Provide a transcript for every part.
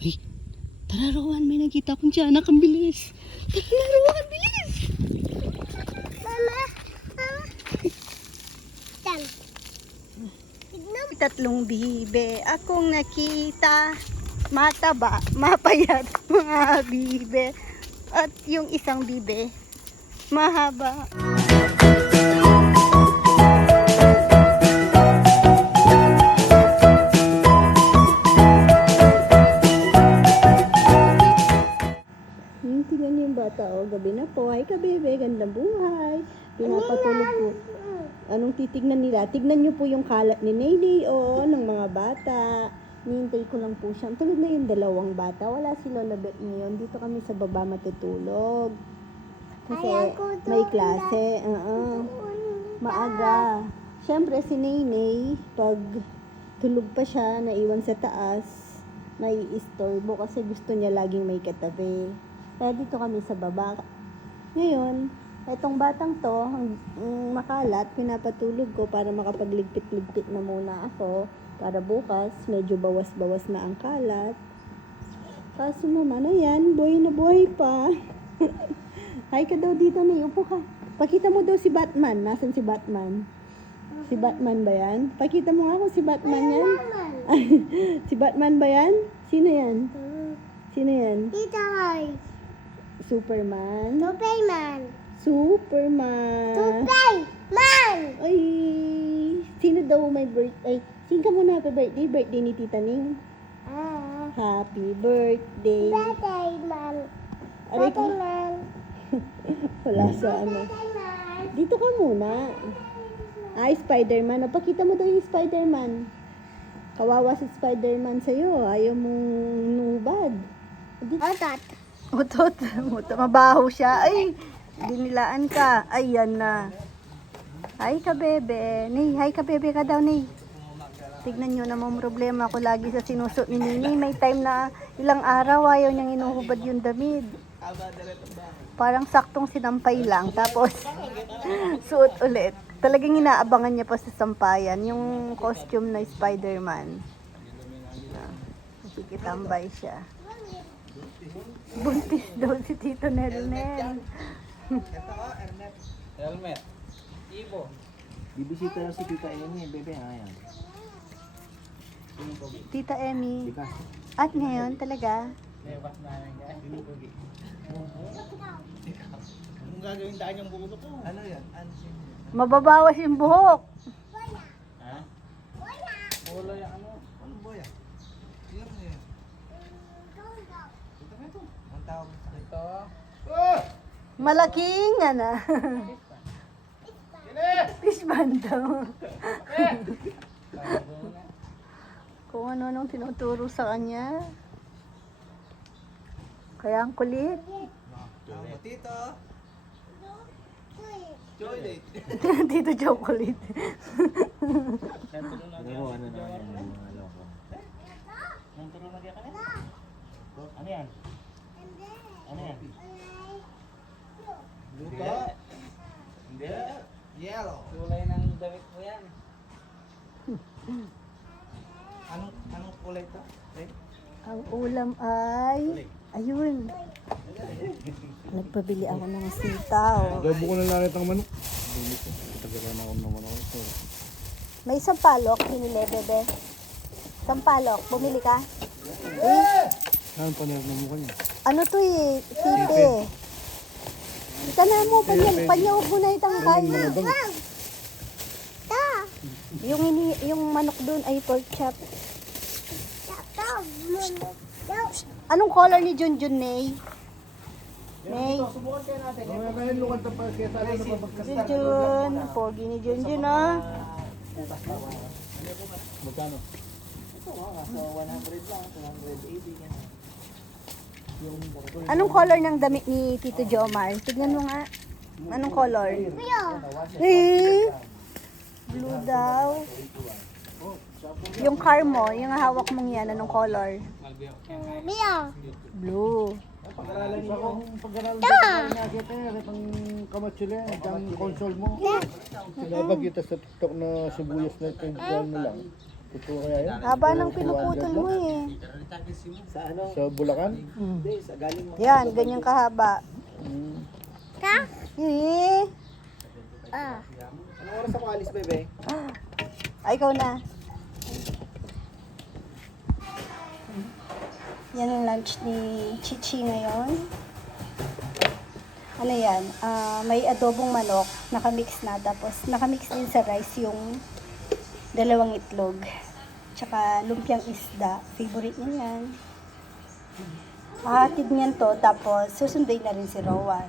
Uy, tara Rowan, may nakita akong tiyanak. Ang bilis. Tara na Rowan, bilis. Mama, mama. Yan. Tignan. Tatlong bibe akong nakita. Mataba, mapayat mga bibe. At yung isang bibe, mahaba. Tingnan niyo yung bata, oh. Gabi na po. Hi ka, bebe. Gandang buhay. Pinapatulog ko. Anong titignan nila? Tignan niyo po yung kalat ni Nene, oh, ng mga bata. Nihintay ko lang po siya. Tulog na yung dalawang bata. Wala si Lola Beth ngayon. Dito kami sa baba matutulog. Kasi may klase. Maaga. Siyempre si Nene, pag tulog pa siya, naiwan sa taas, nai-istorbo kasi gusto niya laging may katabi. Kaya dito kami sa baba. Ngayon, itong batang to, ang makalat, pinapatulog ko para makapagligpit-ligpit na muna ako. Para bukas, medyo bawas-bawas na ang kalat. Kaso naman, ayan, buhay na buhay pa. Hi ka daw dito, Nay. Upo ka. Pakita mo daw si Batman. Nasaan si Batman? Si Batman ba yan? Pakita mo nga kung si Batman yan. Si Batman ba yan? Sino yan? Sino yan? Tita Hoy. Superman? Superman. Superman. Superman. Ay, sino daw may birthday? Sing ka muna happy birthday. Birthday ni Tita Ning. Happy birthday. Birthday man. Aray ka. Birthday man. Wala sa ano. Birthday man. Dito ka muna. Ay, Spider-Man. Napakita mo daw yung Spider-Man. Kawawa si Spider-Man sa'yo. Ayaw mong nubad. Otot. Utot. Mabaho siya. Ay, dinilaan ka. Ayan na. Hi ka, bebe. Nay, hi ka, bebe ka daw, Nay. Tignan nyo namang problema ko lagi sa sinusot ni Nini. May time na ilang araw ayaw niyang inuhubad yung damit. Parang saktong sinampay lang. Tapos, suot ulit. Talagang inaabangan niya pa sa sampayan. Yung costume na Spider-Man. Nakikitambay siya. Buntis daw si Tito Nelnel. Helmet. Ibo. Bibisita lang si Tita Amy, bebe. Ayan. Tita Emmy. Bikas. At ngayon talaga. Lewas na lang guys. Anong gagawin daan yung buko ko? Ano yan? Mababawas yung buhok. Ha? Wala yung ano? Ano boya? Yan mo yan. Ito ba ito? Ang tawag sa ito. Malaking na. Fish band daw. Kung ano-anong tinuturo sa kanya. Kaya ang kulit. Tito. Chocolate. Dito chocolate. Pero ano na yan, mga loko. Nanturo na diya ka na? Ano yan? Ano yan? Lupa. Hindi. Yellow. Kulay ng damit mo yan. Anong kulay to? Ang ulam ay... Ayun. Nagpabili ako ng sitaw. Adobo ko na langit ang manok. Tagalan ako ng manok. May sampalok, binili, bebe. Sampalok, bumili ka? Saan pa na mukha niya? Ano to eh? Sipe. Ika na mo, panyawag mo na itang kaya. Yung manok dun ay pork chop. Anong color ni Junjun, Nay? Nay? Subukan kayo natin. Mga kayo lukan pa kaya tayo na pagkasal. Junjun. Pogi ni Junjun, ah. Magkano? Ito kaso 100 lang. 180 yan. Anong color ng damit ni Tito Jomar? Tignan mo nga. Anong color? Eh? Blue daw. Yung car mo, yung hawak mong yan, anong color? Mia. Blue. Pag-aralan niyo kung pag-aralan niya kita ang kamatsula, ang console mo. Sinabag kita sa TikTok na sibuyas na ito, mo lang. Totoo kaya yun? Haba ng pinuputol mo eh. Sa ano? Sa Bulacan? Hindi, sa galing mga... Yan, ganyan kahaba. Ka? Eh. Ah. Anong oras ako alis, bebe? Ay, ikaw na. Yan ang lunch ni Chichi ngayon. Ano yan? May adobong manok, nakamix na. Tapos nakamix din sa rice yung dalawang itlog. Tsaka lumpiang isda. Favorite niya yan. Hatid niyan to. Tapos susunduin na rin si Rowan.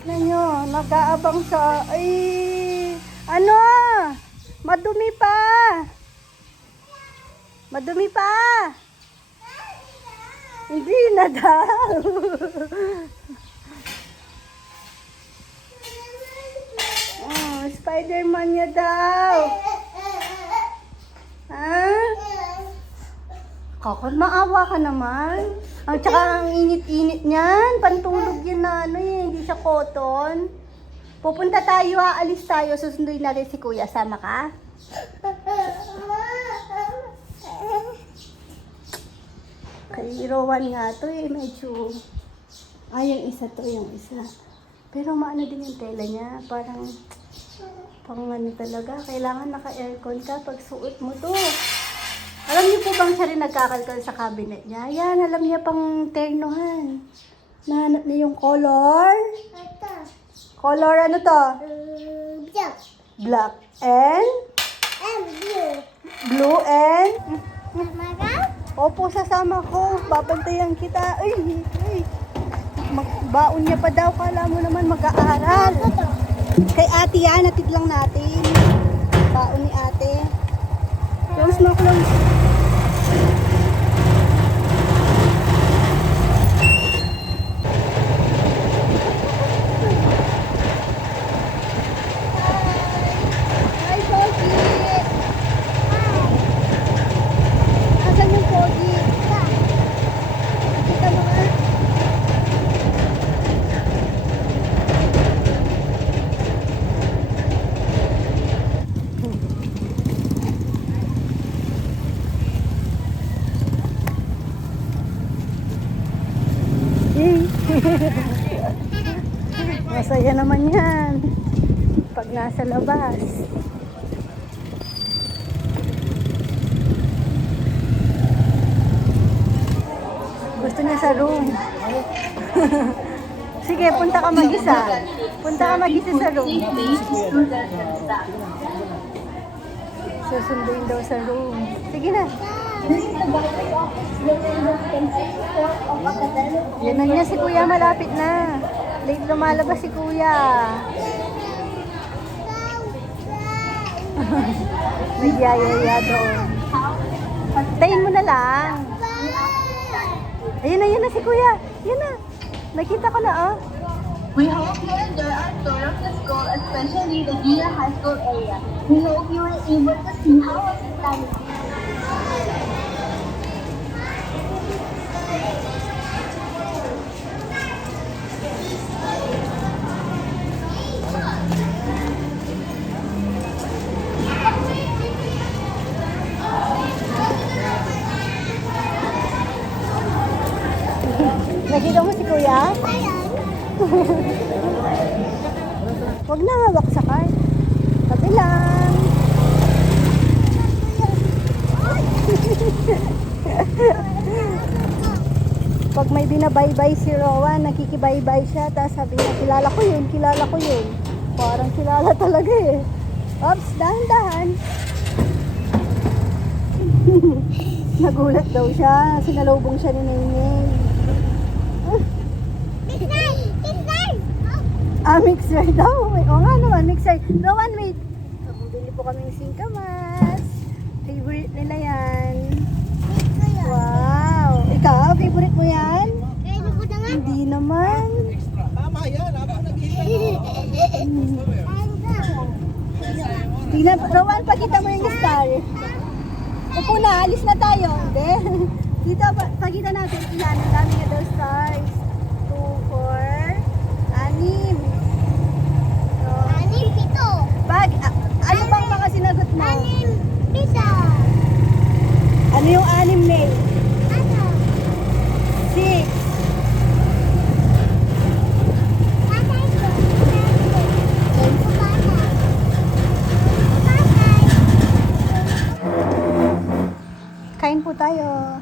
Ano nyo? Nag-aabang sa... Ay! Ano? Madumi pa! Madumi pa! Hindi na daw. Oh, Spider-Man niya daw. Ha? Kakot, maawa ka naman. Ang tsaka ang init-init niyan. Pantulog yan na ano eh. Hindi siya cotton. Pupunta tayo, aalis tayo. Susunduin natin si Kuya. Sama ka? Kay Rowan nga to eh. Medyo... yung isa to, yung isa. Pero maano din yung tela niya. Parang... Pang ano talaga. Kailangan naka-aircon ka pag suot mo to. Alam niyo po bang siya rin nagkakalkal sa cabinet niya? Yan, alam niya pang ternohan. Nahanap niya yung color. Ito. Color ano to? Black. Black and And blue. blue and... Sama ka? Opo, sasama ko. Babantayan kita. Ay, ay. Baon niya pa daw. Kala mo naman mag-aaral. Kay ate yan, natid lang natin. Baon ni ate. Close mo, close. Hi, Pogi. Asan yung Pogi? Kita mo nga. Masaya naman yan pag nasa labas. Gusto niya sa room. Sige, punta ka mag-isa. Punta ka mag-isa sa room. Susunduin daw sa room. Sige na. Yan na niya si Kuya, malapit na. Late lumalabas si Kuya. Nagyayaya doon. Tayin mo na lang. Ayun na si Kuya. Yan na. Nakita ko na oh. We hope you enjoy our tour of the school, especially the junior high school area. We hope you were able to see how our study. Nakita mo si Kuya? Huwag na hawak sa card. Tabi lang. Pag may binabaybay si Rowan, nakikibaybay siya, tapos sabi niya, kilala ko yun. Parang kilala talaga eh. Ops, dahan-dahan. Nagulat daw siya, sinalubong siya ni Neneng. Mixer daw. Oo nga naman, mixer. Rowan, wait. Bumili po kami ng singkamas. Favorite nila yan. Wow. Ikaw, favorite mo yan? Kaya ko na nga. Hindi naman. Tama yan, habang naghihintay. Tina, Rowan, pakita mo yung star. Upo na, alis na tayo. Hindi. Dito, pakita natin. Ilan, ang dami nga daw stars. 2, 4, 6. Anim, pito. Ano bang mga sinagot mo? Anim. Dito. Ano yung 6, May? Ano? 6. Tatay ko. Kain po tayo.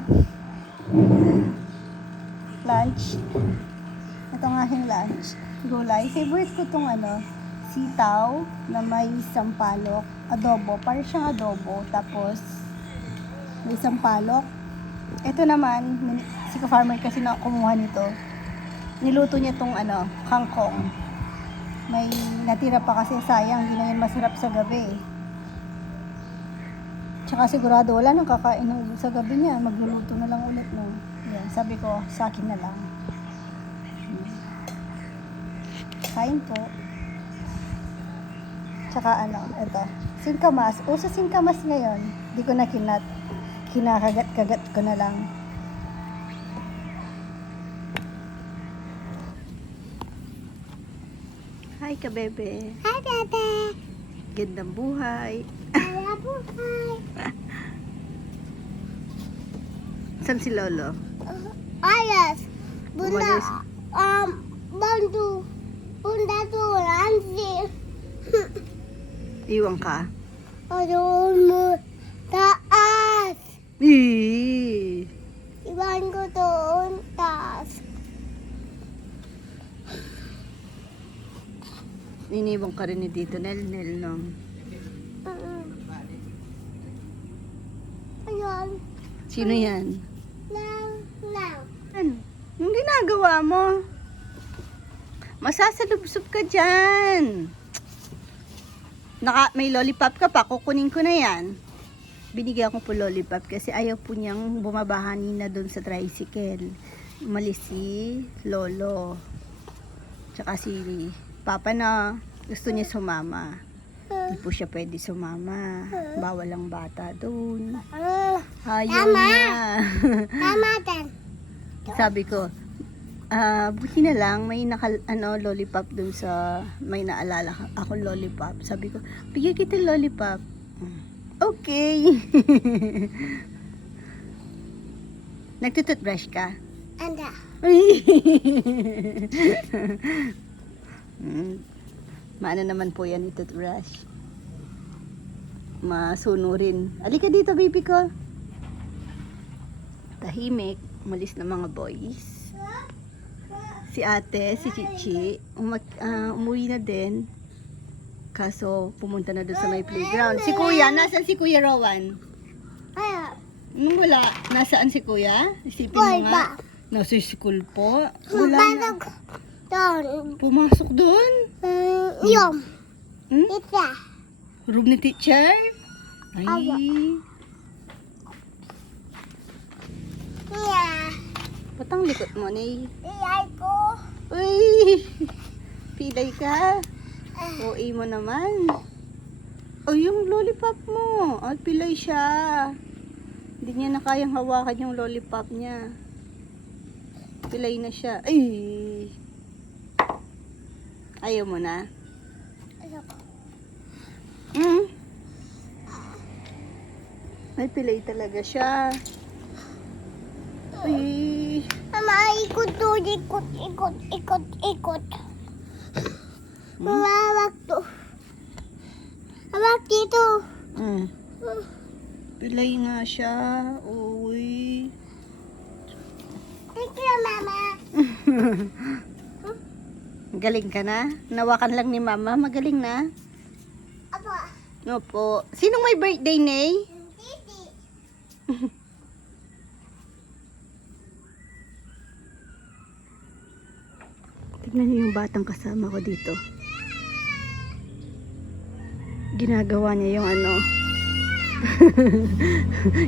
Lunch. Ito ang aking lunch. Gulay. Favorite ko itong sitaw na may sampalok. Adobo. Parang siyang adobo. Tapos, may sampalok. Ito naman, si ka-farmer kasi na kumuha nito. Niluto niya itong kangkong. May natira pa kasi sayang. Hindi na yun masarap sa gabi. Tsaka sigurado wala nang kakain sa gabi niya. Magluluto na lang ulit, no? Yan, sabi ko, sa akin na lang. Kain po. Tsaka ito. Singkamas. Uso singkamas ngayon. Di ko na kinakagat-kagat ko na lang. Hi ka, bebe. Hi, Tete. Gandang buhay. Wala po, hi. Saan si Lolo? Ayos. Umalis. Bunda to Nancy. Iwan ka? Ayun mo. Taas. Iwan ko doon. Taas. Iniwan ka rin ni Tito Nel, no? Ayun. Sino yan? Lang. Ano? Yung ginagawa mo? Masasalubsob ka dyan. May lollipop ka pa, kukunin ko na yan. Binigyan ko po lollipop kasi ayaw po niyang bumabahanin na doon sa tricycle. Umalis si Lolo. Tsaka si Papa na gusto niya sumama. Hindi po siya pwede sumama. Bawal ang bata doon. Ayaw Tama. niya. Tama din. Sabi ko, buti na lang may lollipop dun sa may naalala ako lollipop. Sabi ko, bigyan kita lollipop. Okay. Nagtututbrush ka? Anda. Maano naman po yan itutbrush. Masunurin. Alika dito, baby ko. Tahimik. Umalis na mga boys. Si ate, si Chichi, umuwi na din. Kaso, pumunta na doon sa may playground. Si kuya, nasaan si Kuya Rowan? Ayun. Nung wala, nasaan si kuya? Isipin mo nga. Nasa school po. Wala na. Pasok doon. Pumasok doon? Yung. Hmm? Isa. Room ni teacher? Ay. Yeah. Ba't ang likot mo, Nay? Iyay ko. Uy! Pilay ka. OA mo naman. O, yung lollipop mo. At pilay siya. Hindi niya na kayang hawakan yung lollipop niya. Pilay na siya. Ay! Ayaw mo na? Ayoko. Ay, pilay talaga siya. Ay! Mama, ikot doon. Ikot. Mawawak to. Hawak dito. Pilay nga siya. Uy. Thank you, Mama. Galing ka na? Nawakan lang ni Mama. Magaling na? Apo. Opo. Sinong may birthday, Nay? Titi. Tignan niyo yung batang kasama ko dito. Ginagawa niya yung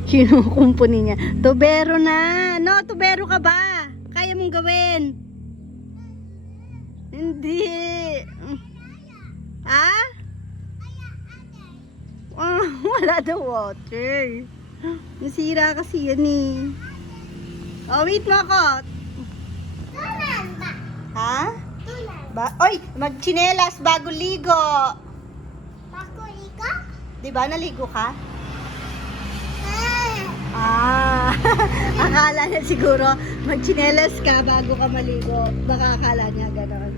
kinukumpuni niya. Tubero na! No, tubero ka ba? Kaya mong gawin? Hindi. Ha? Wala daw water. Nasira kasi yan eh. Oh, wait mo ako. Tulan ba? Ha? Tulan. Oy, magchinelas bago ligo. Bako ika? 'Di ba naligo ka? Ah, akala niya siguro magchinelas ka bago ka maligo. Baka akala niya gano'n.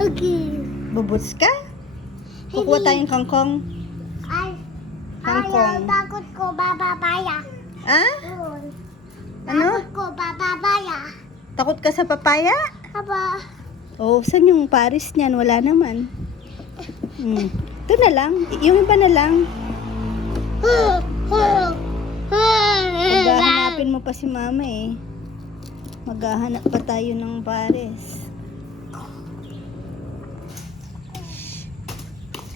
Okay. Bubuts ka? Kukuha tayong kangkong. Ay, Kangkong. takot ko bababaya. Ah? Yun. Ano? Takot ko bababaya. Takot ka sa papaya? Aba. Oh, saan yung Paris niyan? Wala naman. Ito na lang. Yung iba na lang. Maghahanapin mo pa si mama eh. Maghahanap pa tayo ng Paris.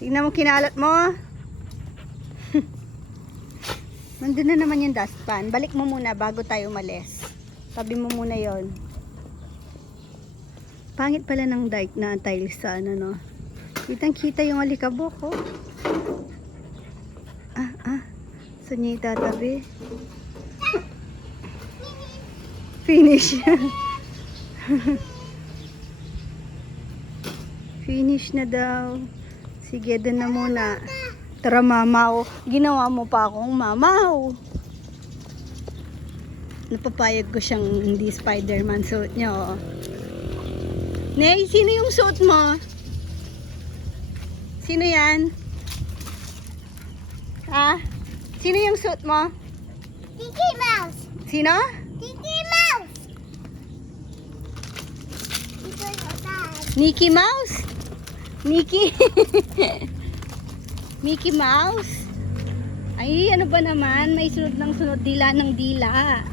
Tingnan mo kinalat mo. Nandun na naman yung dustpan. Balik mo muna bago tayo umalis. Tabi mo muna yon. Pangit pala ng dark na tiles sa ano, no? Kitang kita yung alikabok, oh. Saan niya itatabi? Finish. Finish na daw. Sige, doon na muna. Tara, mamaw. Ginawa mo pa akong mamaw. Napapayag ko siyang hindi Spider-Man suit niya, oh. Nay, sino yung suit mo? Sino yan? Ha? Sino yung suit mo? Tiki Mouse. Sino? Tiki Mouse. Ito yung saan. Mickey Mouse? Mickey? Mickey Mouse? Ay, ano ba naman? May sunod ng sunod, dila ng dila.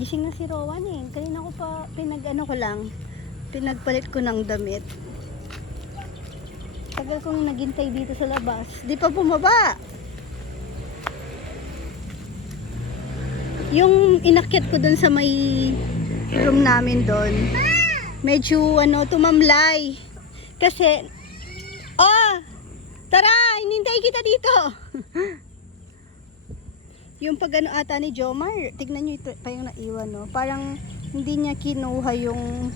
Gising na si Rowan eh. Kanina ko pa pinagpalit ko ng damit. Tagal kong naghintay dito sa labas. Di pa bumaba. Yung inakyat ko dun sa may room namin doon, medyo tumamlay. Kasi, tara, hinintay kita dito. Yung pag ata ni Jomar, tignan nyo ito pa yung naiwan, no? Parang hindi niya kinuha yung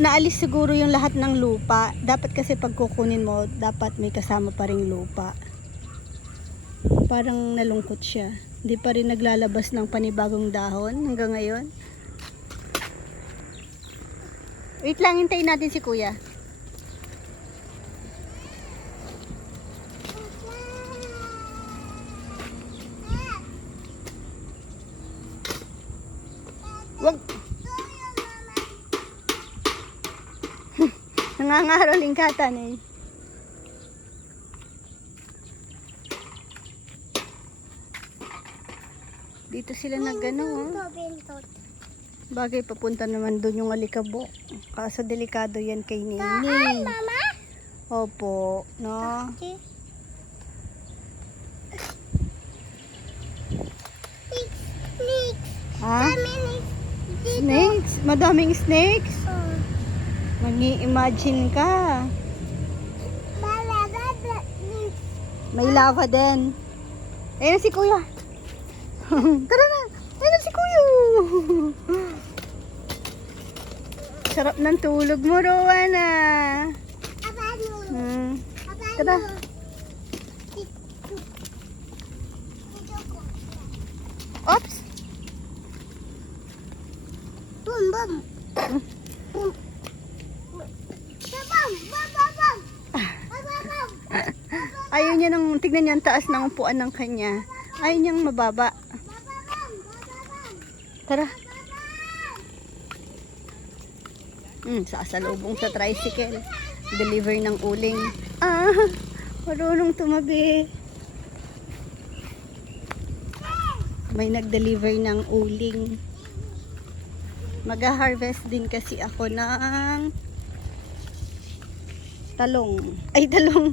naalis siguro yung lahat ng lupa. Dapat kasi pag kukunin mo, dapat may kasama pa ring lupa. Parang nalungkot siya. Hindi pa rin naglalabas ng panibagong dahon hanggang ngayon. Wait lang, hintayin natin si kuya. Wag. Nangangaral ingkatan eh. Dito sila nagano, oh. Bagay papunta naman doon yung alikabok. Kaso delikado yan kay Nini. Mama? Opo, no? Snakes. Ha? Snakes. Snakes? Madaming snakes? Oh. Mag-i-imagine ka. Bala. May lava din. Ayun si kuya. Tara na. Ayun si kuya. Sarap ng tulog mo, Rowana. Abano. Tara. Oops. Bum bum. Bum. Bum bum bum. Ayaw niya nang tignan niya ang taas ng upuan ng kanya. Ayaw niyang mababa. Tara. Sasalubong sa tricycle. Deliver ng uling. Marunong tumabi. May nag-deliver ng uling. Mag-harvest din kasi ako ng talong. Ay, talong.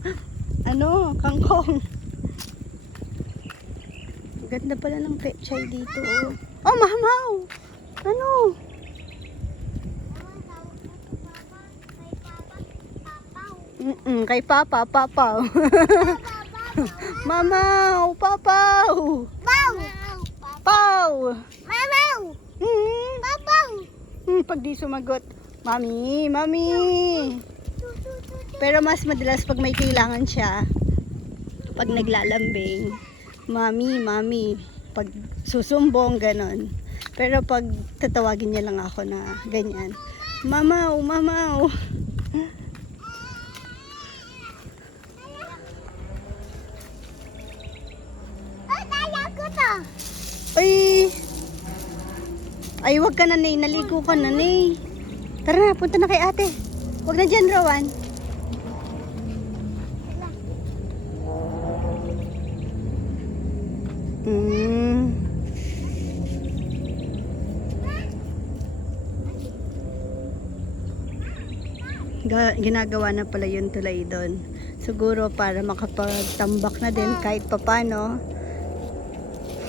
Kangkong. Ganda pala ng pechay dito. Oh, mamaw! Ano? Kay Papa, Papaw. Mamaw, Papaw. Bow. Paw. Mamaw. Mm. Papa. Pag di sumagot, mami, mami. Pero mas madalas pag may kailangan siya, pag naglalambing, mami, mami. Pag susumbong, ganon. Pero pag tatawagin niya lang ako na ganyan, mamaw, mamaw. Kaya ko to. Ay, wag ka na, Nay. Naligo ka na, Nay. Tara na, punta na kay ate. Wag na dyan, Rowan. Ginagawa na pala yung tulay doon. Siguro para makapagtambak na din kahit papano.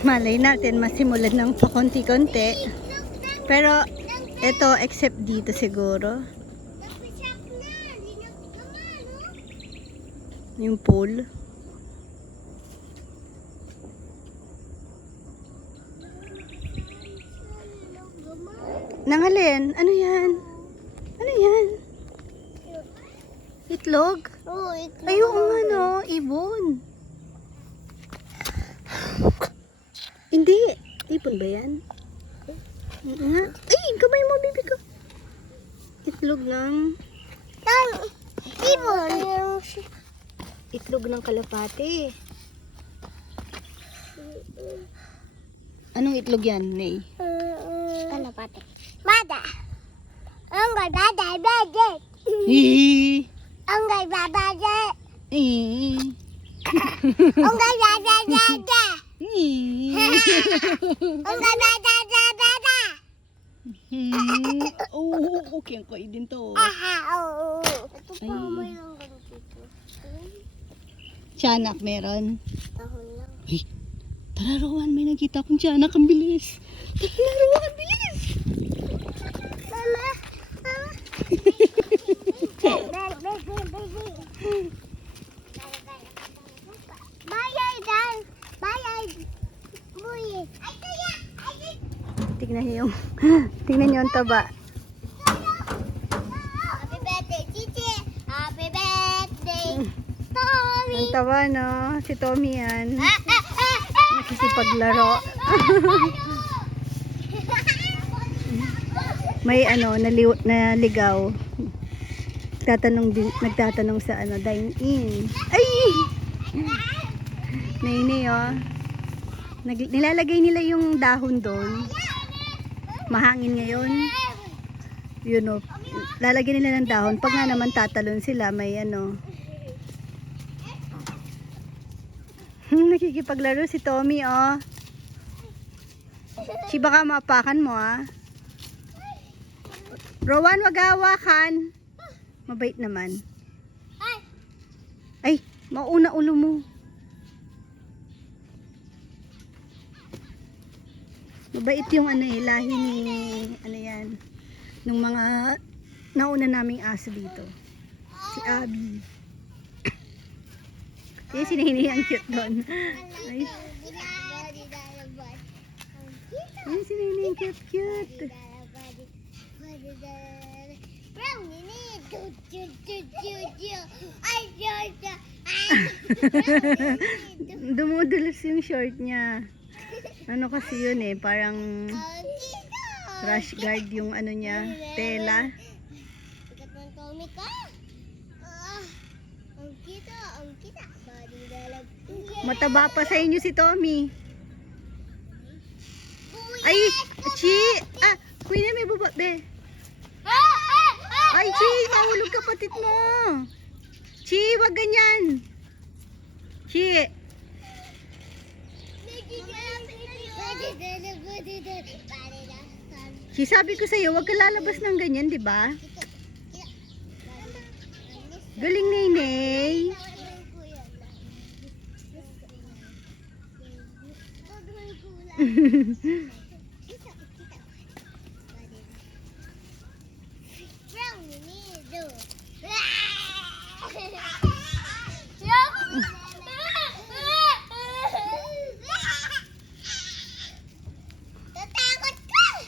Malay natin masimulan ng pakonti-konti. Pero ito except dito siguro. Yung pool. Nangalin? Ano yan? Ano yan? Itlog? Oo, ito. Ayoko nga no, ibon. Hindi. Ibon ba yan? Nga. Ay, kamay mo, bibi ko. Itlog ng... Ibon. Itlog ng kalapate. Anong itlog yan, Nay? Kalapate. Bada. Ang bada, bada. Hee! Ang bada, bada. Hee! Ang bada, bada. Hee! Ang bada, bada, bada. Oh, okay ang kain din to. Aha, oo. Ito pa Ay. may lang ganito. Tiyanak meron. Tahon lang. Ay, tara Rowan, may nakita akong tiyanak. Ang bilis. Tara na Rowan, bilis. Mama. Mama. Bayay dan. Bayay. Buyi. Ay, kaya. Ay, Tignan niyo yung, tignan niyo ang taba. happy birthday, Cici. Happy birthday, Tommy. Ang taba, no? Si Tommy yan. Ah, ah, ah, ah. Nakisipaglaro. May naligaw. Nagtatanong sa dine in. Ay! Naini, oh. Nilalagay nila yung dahon doon. Mahangin ngayon. Yun, oh. Lalagyan nila ng dahon. Pag nga naman tatalon sila, may Nakikipaglaro si Tommy, oh. Si baka mapakan mo, ah. Rowan, wag hawakan. Mabait naman. Ay, mauna ulo mo. Mabait yung lahi ni, yan, nung mga nauna naming aso dito. Si Abby. Yung sinihini ang cute doon. Ay, yung sinihini ang cute. Dumudulas yung short niya. Ano kasi yun parang rash guard yung niya, tela. Sikat ng Tommy ka. Ang kita, ang kita. Mataba pa sa inyo si Tommy. Ay, Chi! Kuya, may baba, be. Ay, Chi, mahulog kapatid mo. Chi, wag ganyan. Chi. Chi, sabi ko sa'yo, wag ka lalabas ng ganyan, di ba? Galing, Nenay.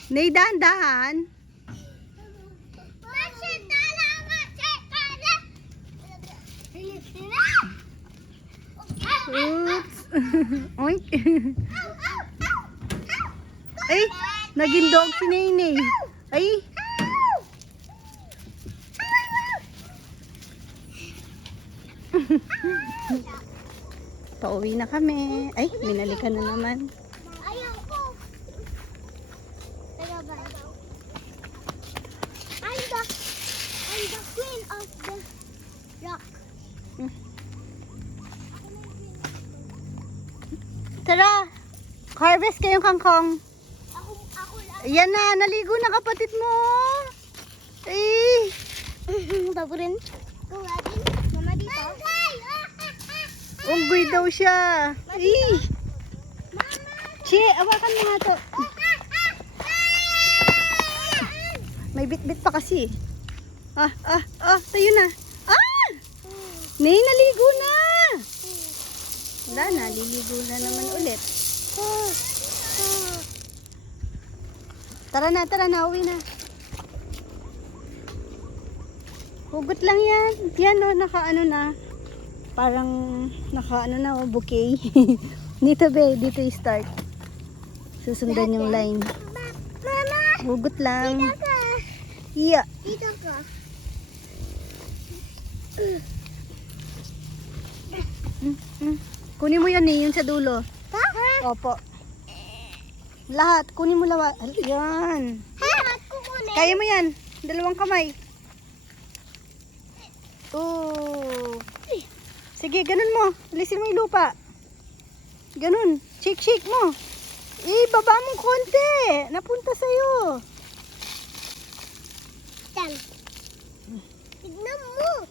Nay, dahan-dahan. Oink. Ay, naging dog si Nene. Ay. Pauwi na kami. Ay, minalikan na naman. Ayaw ko. Teka ba? I'm the queen of the rock. Tara, harvest kayong kangkong. Ako lang. Yan na, naligo na kapatid mo. Ay. Bago rin. Kuha din. Mama dito. Unggoy daw siya. Ay. Chi, awakan mo nga to. May bit-bit pa kasi. Tayo na. Ah! May naligo na. Wala na, liligo na naman ulit. Tara na, uwi na. Hugot lang yan. Yan o, naka-ano na. Parang naka-ano na o, bouquet. Dito be, dito i-start. Susundan yung line. Mama! Hugot lang. Dito ka. Iya. Dito ka. Kunin mo yan eh, yun sa dulo. Ha? Opo. Lahat, kunin mo lahat. Yan. Ha? Kukunin. Kaya mo yan. Dalawang kamay. Oh. Sige, ganun mo. Alisin mo yung lupa. Ganun. Shake mo. Baba mong konti. Napunta sa'yo. Tan. Tignan mo.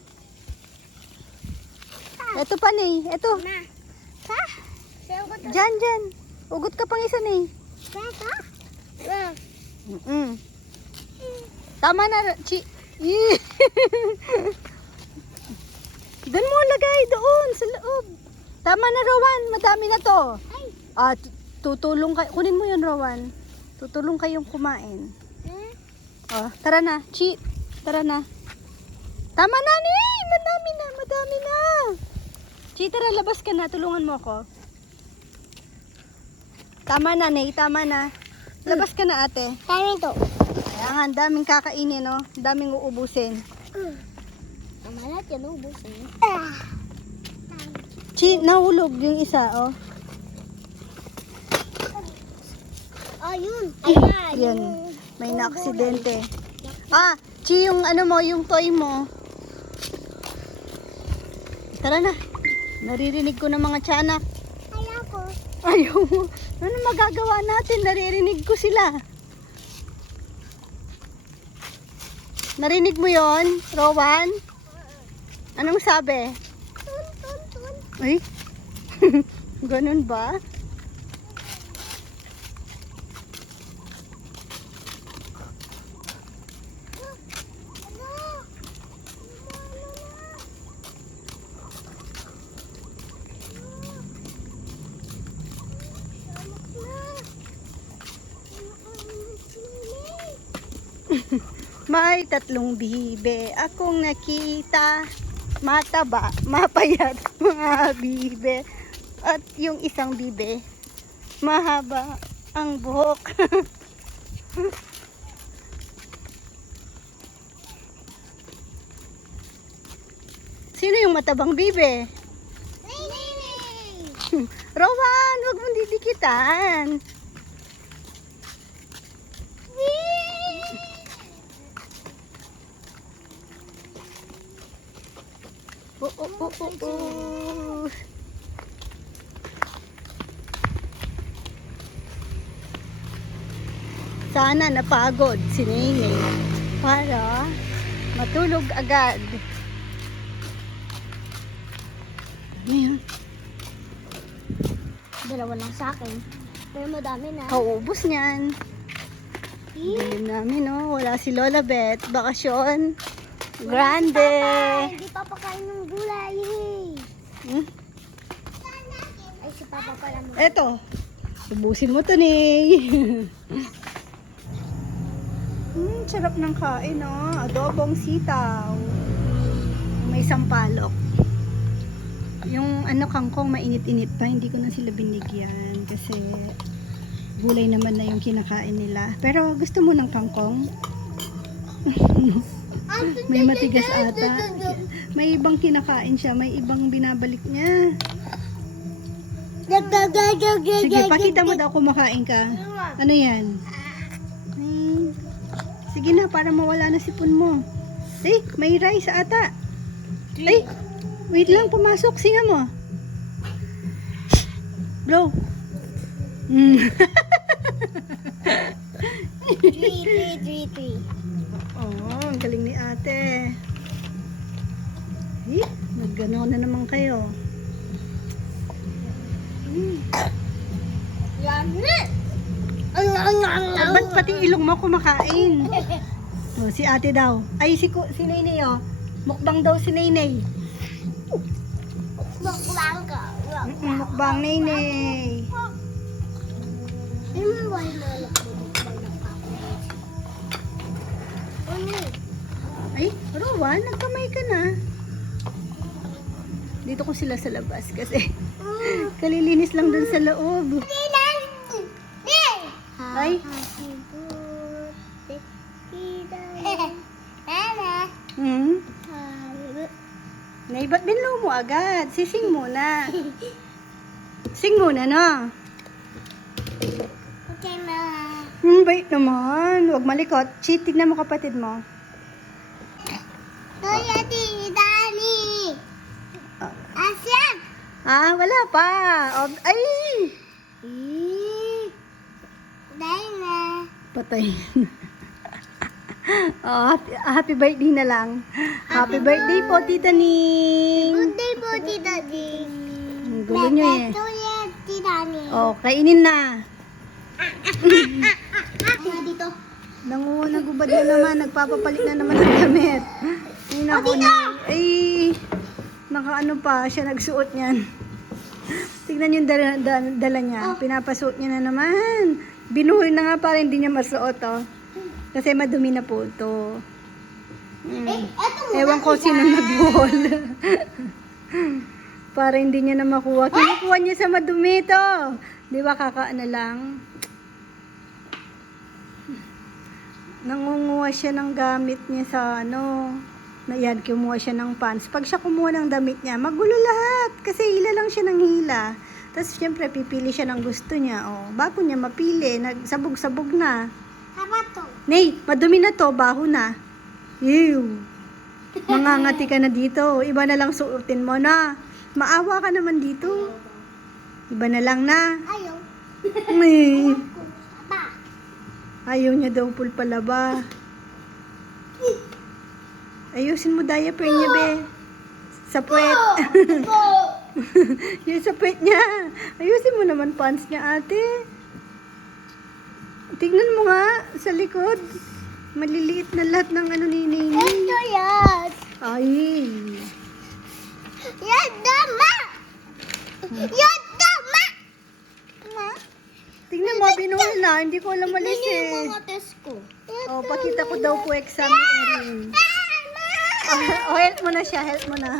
Ito pa ni. Ito. Ma. Ha? Saan ko to? Dyan. Ugot ka pang isa ni. Saan ka? Ma. Tama na. Doon mo lagay. Doon. Sa loob. Tama na, Rowan. Madami na to. Ay. Tutulong kayo. Kunin mo yun, Rowan. Tutulong kayong kumain. Ha? Tara na. Tara na. Tama na, ni. Madami na. Tara, labas ka na. Tulungan mo ako. Tama na, Nay. Tama na. Labas ka na, ate. Tama ito. Ayan, daming kakainin, no? Daming uubusin. Ang malat yan, ubusin. Nahulog yung isa, oh. Ayun. Ayan. Yan. May na-aksidente. Yung ano mo, yung toy mo. Tara na. Naririnig ko ng mga tiyanak. Ayaw ko. Ayaw mo. Ano magagawa natin? Naririnig ko sila. Narinig mo yon, Rowan? Anong sabi? Tun. Ay? Ganun ba? May 3 bibe akong nakita. Mataba, mapayat mga bibe. At yung isang bibe, mahaba ang buhok. Sino yung matabang bibe? Rowan, wag mong didikitan. Oh. Sana napagod si Nene para matulog agad. Ngayon, Dalawa lang sa akin. Pero madami na. kaubos niyan. Dilim namin, no? Wala si Lola Beth. Bakasyon. Grande. Hindi pa pakain ng gulay. Hmm? Ay, si Papa pala mo. Eto. Ubusin mo to, ni. Sarap ng kain, no? Adobong sitaw. May sampalok. Yung ano kangkong mainit-init pa, hindi ko na sila binigyan kasi gulay naman na yung kinakain nila. Pero gusto mo ng kangkong? May matigas ata. May ibang kinakain siya, may ibang binabalik niya. Sige, pakita mo daw kumakain ka. Ano yan? Sige na, para mawala na sipon mo. May rice ata. Wait lang, pumasok. Singa mo. Bro. Three. Oh, ang galing ni ate. Naggano na naman kayo. Yan. Ba't pati ilong mo kumakain? Oh, si ate daw. Ay, si Nainay oh. Mukbang daw si Nainay. Mukbang ka. Mukbang Nainay. Ay, Rowan, nagkamay ka na. Dito ko sila sa labas kasi kalilinis lang dun sa loob. Ay. Nay, ba't binlo mo agad? Sising muna. Sing muna, no? Okay na. Bait naman. Huwag malikot. Cheat, tignan mo kapatid mo. Kuya Dani. Asyam. Wala pa. Ay! Dahil na. Patay. Happy birthday na lang. Happy birthday po, Tita Ning. Birthday po, Tita Ding. Ang gulo nyo eh. Kuya Dani. Kainin na. Dito. Nagubad na naman. Nagpapapalit na naman ng damit. Ay, naku na. Ay, nakaano pa. Siya nagsuot niyan. Tignan yung dala niya. Pinapasuot niya na naman. Binuhol na nga para hindi niya masuot, oh. Kasi madumi na po ito. Ewan ko sino nagbuhol. Para hindi niya na makuha. Kinukuha niya sa madumi ito. Di ba kakaan na lang? Nangunguha siya ng gamit niya sa yan, kumuha siya ng pants. Pag siya kumuha ng damit niya, magulo lahat. Kasi hila lang siya ng hila. Tapos, syempre, pipili siya ng gusto niya. Bago niya mapili, nagsabog-sabog na. Kapato. Nay, madumi na to, baho na. Ew. Mangangati ka na dito. Iba na lang suotin mo na. Maawa ka naman dito. Iba na lang na. Ayaw. May. Papa. Ayaw niya daw pulpalaba. Ayusin mo diaper niya, be. Sa puwet. Yung sa puwet niya. Ayusin mo naman pants niya, ate. Tignan mo nga sa likod. Maliliit na lahat ng ni Nini. Ito yan. Ay. Yan tama. Yan tama. Ma? Tignan mo, binuhol na. Hindi ko alam malis Yan yung eh. mga test ko. Pakita ko daw po exam ni Erin. Help mo na siya. Help mo na.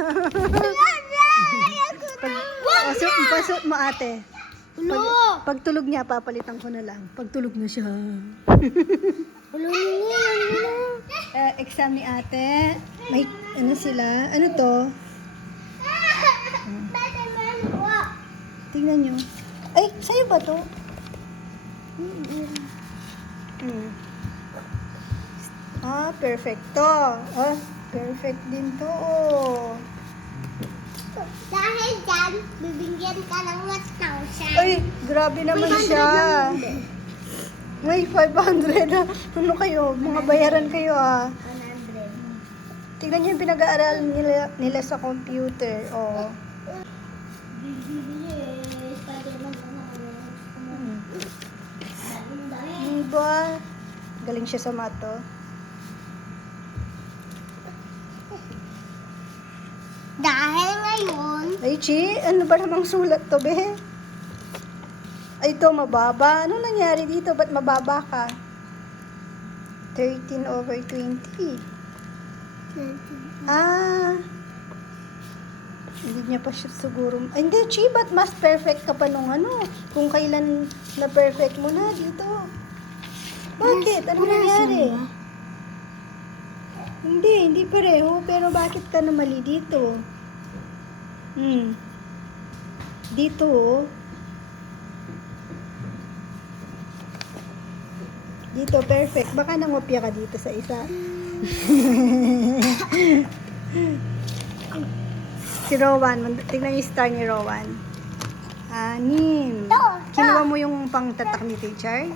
Pasot mo, ate. Pag tulog niya, papalitan ko na lang. Pag tulog na siya. Exam ni ate. May, sila? Ano to? Tingnan nyo. Ay, sa'yo ba to? Perfecto. Perfect din to. Dahil dyan, bibigyan ka ng 1,000. Ay, grabe naman siya. May 500. Ano kayo? Mga bayaran kayo 100. Tignan niyo yung pinag-aaral nila sa computer. Diba? Galing siya sa mato. Dahil ngayon, Ay, Chi, ano ba namang sulat to, be? Ay, ito, mababa. Ano nangyari dito? Ba't mababa ka? 13/20. Hindi niya pa siya siguro. Ay, hindi, Chi, ba't mas perfect ka pa nung ano? Kung kailan na perfect mo na dito. Bakit? Ano nangyari? Hindi pareho. Pero bakit ka na mali dito? Dito, oh. Dito, perfect. Baka nangopya ka dito sa isa. Si Rowan, tingnan yung star ni Rowan. 6. Kinuha mo yung pangtatak ni teacher?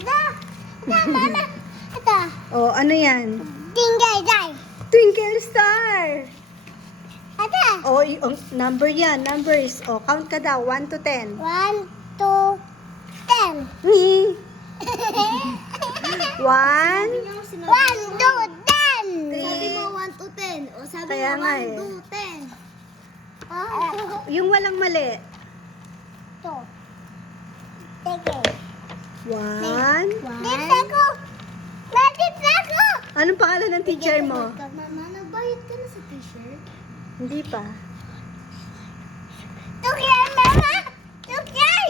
Mama, ito. Oh, ano yan? Tinggal, day. Twinkle star! Ito. Oh, number yan, numbers. Oh, count ka daw, 1 to 10. 1, 2, 10. 1. 1, 2, 10. Sabi mo 1 to 10. O sabi Kaya mo nga 1 eh. to 10. Yung walang mali. Ito. Sige. 1. Dito ko. Dito ko. Anong pangalan ng teacher mo? Mama, nagbayad ka na sa t-shirt? Hindi pa. Tukyay, mama! Tukyay!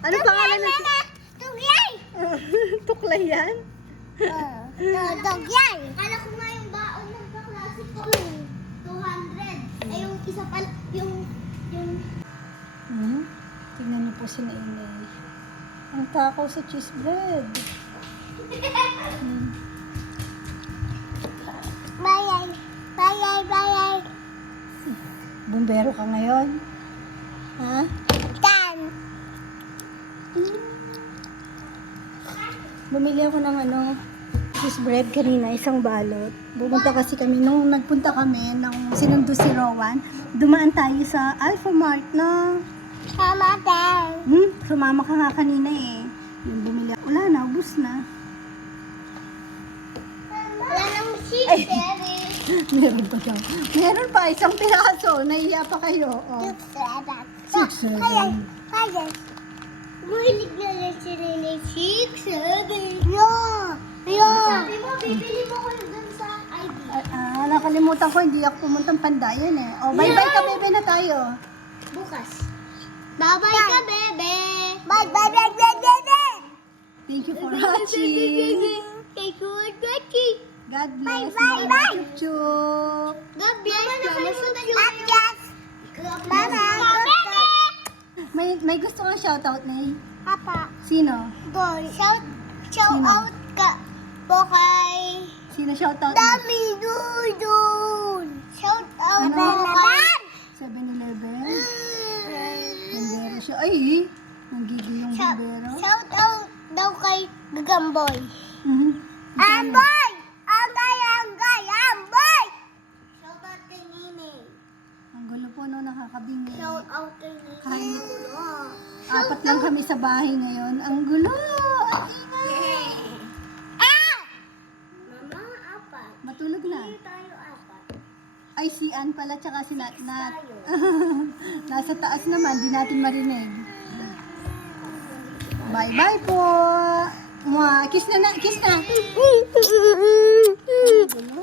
Anong pangalan ng Mama! Tukyay! Tuklay yan? Tukyay! Kala ko nga yung baon ng kaklase ko. 200. Eh, yung isa pa, yung... Tingnan niyo po si Nainay. Ang takaw sa cheese bread. Bayay! Bayay! Bayay! Bumbero ka ngayon? Ha? Tan! Bumili ako ng cheese bread kanina, isang balot. Pumunta kasi kami, nung nagpunta kami, nung sinundo si Rowan, dumaan tayo sa Alpha Mart na, Mama, Tan! sumama ka nga kanina eh. Yung bumili ako, wala na, ubus na. Wala nang chips, Daddy. Meron pa daw. Meron pa, isang piraso, nahiya pa kayo. Oh. 6, 7. Kaya. Mahilig na lang si Rene. 6, 7. Yeah. Sabi mo, bibili mo ko dun sa ID. Nakalimutan ko, hindi ako pumuntang Pandayan eh. Oh, bye-bye ka, bebe na tayo. Bukas. Bye-bye ka, bebe. Bye-bye, bebe. Thank you for watching. Thank you for watching. God bless. Bye, bye. Chup. God bless. Mama, nakalimutan yung... Mama, May gusto kang shoutout na eh. Papa. Sino? Boy. Shout Sino? out ka po kay... Sino shoutout mo? Dami Dudun. Shout out Ano? po kay... 7-Eleven? Bumbero siya. Ay, nanggigil yung bumbero. Shout out daw kay Gagamboy. Mhm. Amboy! Angay! Amboy! Shout out kay Nini. Ang gulo po no, nakakabingi. Shout out kay Nini. Kahit 4 lang kami sa bahay ngayon. Ang gulo! Ang ingay! Mama, apat. Matulog na. Hindi tayo apat. Ay, si Ann pala, tsaka si Nat. Nasa taas naman, di natin marinig. Bye-bye po! Mwah! Kiss na! Kiss na! Ang gulo!